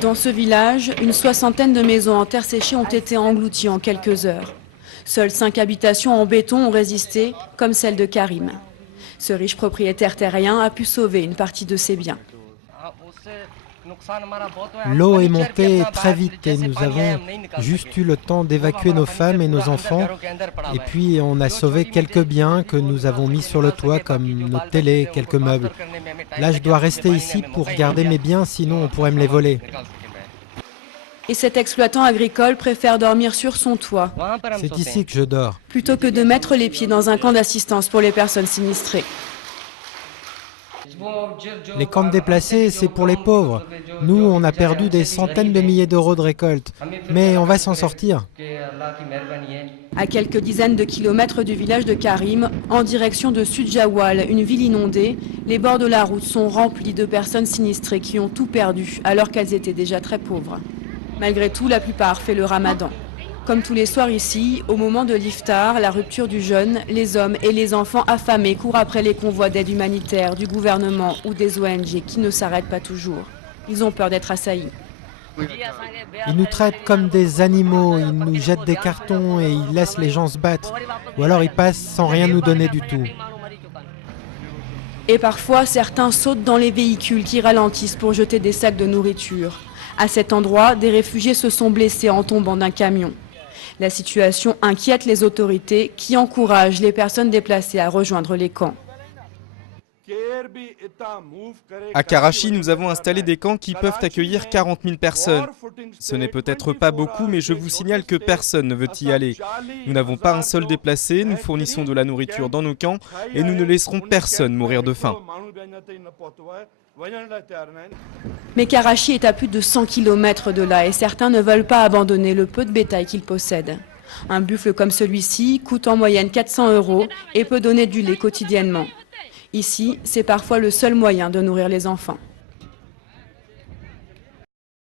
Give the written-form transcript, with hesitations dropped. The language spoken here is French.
Dans ce village, une soixantaine de maisons en terre séchée ont été englouties en quelques heures. Seules 5 habitations en béton ont résisté, comme celle de Karim. Ce riche propriétaire terrien a pu sauver une partie de ses biens. L'eau est montée très vite et nous avons juste eu le temps d'évacuer nos femmes et nos enfants. Et puis on a sauvé quelques biens que nous avons mis sur le toit, comme nos télés, quelques meubles. Là, je dois rester ici pour garder mes biens, sinon on pourrait me les voler. Et cet exploitant agricole préfère dormir sur son toit, C'est ici que je dors. plutôt que de mettre les pieds dans un camp d'assistance pour les personnes sinistrées. Les camps de déplacés, c'est pour les pauvres. Nous, on a perdu des centaines de milliers d'euros de récolte. Mais on va s'en sortir. À quelques dizaines de kilomètres du village de Karim, en direction de Sudjawal, une ville inondée, les bords de la route sont remplis de personnes sinistrées qui ont tout perdu alors qu'elles étaient déjà très pauvres. Malgré tout, la plupart fait le ramadan. Comme tous les soirs ici, au moment de l'iftar, la rupture du jeûne, les hommes et les enfants affamés courent après les convois d'aide humanitaire, du gouvernement ou des ONG qui ne s'arrêtent pas toujours. Ils ont peur d'être assaillis. Ils nous traitent comme des animaux, ils nous jettent des cartons et ils laissent les gens se battre. Ou alors ils passent sans rien nous donner du tout. Et parfois, certains sautent dans les véhicules qui ralentissent pour jeter des sacs de nourriture. À cet endroit, des réfugiés se sont blessés en tombant d'un camion. La situation inquiète les autorités qui encouragent les personnes déplacées à rejoindre les camps. À Karachi, nous avons installé des camps qui peuvent accueillir 40 000 personnes. Ce n'est peut-être pas beaucoup, mais je vous signale que personne ne veut y aller. Nous n'avons pas un seul déplacé, nous fournissons de la nourriture dans nos camps et nous ne laisserons personne mourir de faim. Mais Karachi est à plus de 100 km de là et certains ne veulent pas abandonner le peu de bétail qu'ils possèdent. Un buffle comme celui-ci coûte en moyenne 400 € et peut donner du lait quotidiennement. Ici, c'est parfois le seul moyen de nourrir les enfants.